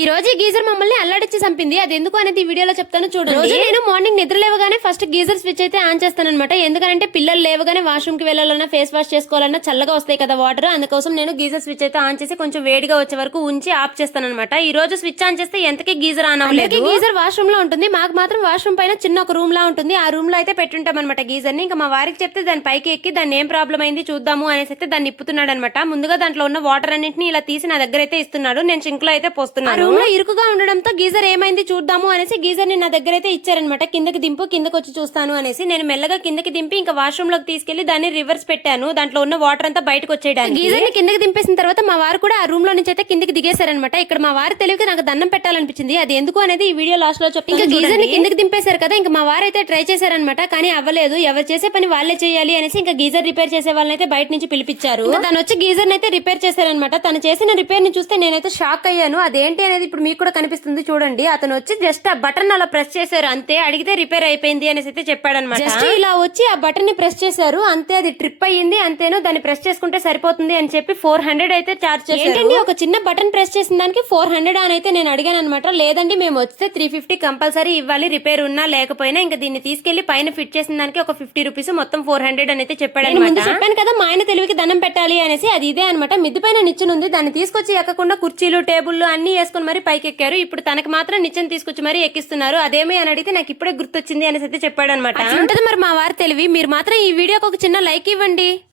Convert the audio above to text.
ఈ రోజు ఈ గీజర్ మమ్మల్ని అల్లాడిచ్చి చంపింది. అది ఎందుకు అనేది ఈ వీడియోలో చెప్తాను చూడండి. రోజు నేను మార్నింగ్ నిద్ర లేవగానే ఫస్ట్ గీజర్ స్విచ్ అయితే ఆన్ చేస్తాను అనమాట ఎందుకంటే పిల్లలు లేవగానే వాష్రూమ్కి వెళ్ళాలన్నా ఫేస్ వాష్ చేసుకోవాలన్నా చల్లగా వస్తాయి కదా వాటర్. అందుకోసం నేను గీజర్ స్విచ్ అయితే ఆన్ చేసి కొంచెం వేడిగా వచ్చే వరకు ఉంచి ఆఫ్ చేస్తాను అనమాట ఈ రోజు స్విచ్ ఆన్ చేస్తే ఎంతకి గీజర్ ఆన్ అవ్వలేదు. గీజర్ వాష్రూమ్లో ఉంటుంది. మాకు మాత్రం వాష్రూమ్ పైన చిన్న ఒక రూమ్ లా ఉంటుంది. ఆ రూమ్లో అయితే పెట్టుంటాం అనమాట గీజర్ని ఇంకా మా వారికి చెప్తే దాని పైకి ఎక్కి దాన్ని ఏం ప్రాబ్లం అయింది చూద్దాము అనేసి అయితే దాన్ని ఇప్పుతున్నాడు అనమాట ముందుగా దాంట్లో ఉన్న వాటర్ అన్నింటిని ఇలా తీసి నా దగ్గర అయితే ఇస్తున్నాడు. నేను సింక్లో అయితే పోస్తున్నాను. రూమ్లో ఇరుకుగా ఉండడంతో గీజర్ ఏమైంది చూద్దాము అనేసి గీజర్ని నా దగ్గర అయితే ఇచ్చారనమాట కిందకి దింపు కిందకి వచ్చి చూస్తాను అనేసి నేను మెల్లగా కిందకి దింపి ఇంకా వాష్రూమ్లోకి తీసుకెళ్ళి దాన్ని రివర్స్ పెట్టాను. దాంట్లో ఉన్న వాటర్ అంతా బయటకు వచ్చేయడానికి. గీజర్ని కిందకి దింపేసిన తర్వాత మా వారు కూడా ఆ రూమ్లో నుంచి అయితే కిందకి దిగేశారనమాట ఇక్కడ మా వారు తెలివికి నాకు దండం పెట్టాలనిపించింది. అది ఎందుకు అనేది ఈ వీడియో లాస్ట్లో ఇంకా గీజర్ని కిందకి దింపేశారు కదా ఇంకా మా వారు అయితే ట్రై చేశారనమాట కానీ అవ్వలేదు. ఎవరు చేసే పని వాళ్ళే చేయాలి అనేసి ఇంకా గీజర్ రిపేర్ చేసే వాళ్ళని అయితే బయట నుంచి పిలిపించారు. తను వచ్చి గీజర్ అయితే రిపేర్ చేశారనమాట తను చేసిన రిపేర్ని చూస్తే నేనైతే షాక్ అయ్యాను. అదేంటి అనేది ఇప్పుడు మీకు కూడా కనిపిస్తుంది. చూడండి. అతను వచ్చి జస్ట్ ఆ బటన్ అలా ప్రెస్ చేశారు. అంతే. అడిగితే రిపేర్ అయిపోయింది అనేసి అయితే చెప్పాడనమాట జస్ట్ ఇలా వచ్చి ఆ బటన్ని ప్రెస్ చేశారు. అంతే అది ట్రిప్ అయ్యింది. అంతేను దాన్ని ప్రెస్ చేసుకుంటే సరిపోతుంది అని చెప్పి ఫోర్ హండ్రెడ్ అయితే చార్జ్ చేశారు. ఏంటండి? ఒక చిన్న బటన్ ప్రెస్ చేసిన దానికి ఫోర్ హండ్రెడ్ అని అయితే నేను అడిగాను అనమాట లేదండి మేము వస్తే త్రీ ఫిఫ్టీ కంపల్సరీ ఇవ్వాలి రిపేర్ ఉన్నా లేకపోయినా ఇంకా దీన్ని తీసుకెళ్ళి పైన ఫిట్ చేసిన దానికి ఒక ఫిఫ్టీ రూపీస్ మొత్తం ఫోర్ హండ్రెడ్ అని అయితే చెప్పాడు చెప్పాను కదా మా ఆయన తెలివికి దండం పెట్టాలి అనేసి అది ఇదే అనమాట మిద్ది పైన నిచ్చెన ఉంది. దాన్ని తీసుకొచ్చి ఎక్కకుండా కుర్చీలు టేబుల్లు అన్ని వేసుకుని మరి మరీ పైకెక్కారు. ఇప్పుడు తనకు మాత్రం నిచ్చెన తీసుకొచ్చి మరి ఎక్కిస్తున్నారు. అదేమి అని అడిగితే నాకు ఇప్పుడే గుర్తొచ్చింది అనేసి అయితే చెప్పాడు అనమాట ఉంటది మరి మా వారి తెలివి. మీరు మాత్రం ఈ వీడియోకి ఒక చిన్న లైక్ ఇవ్వండి.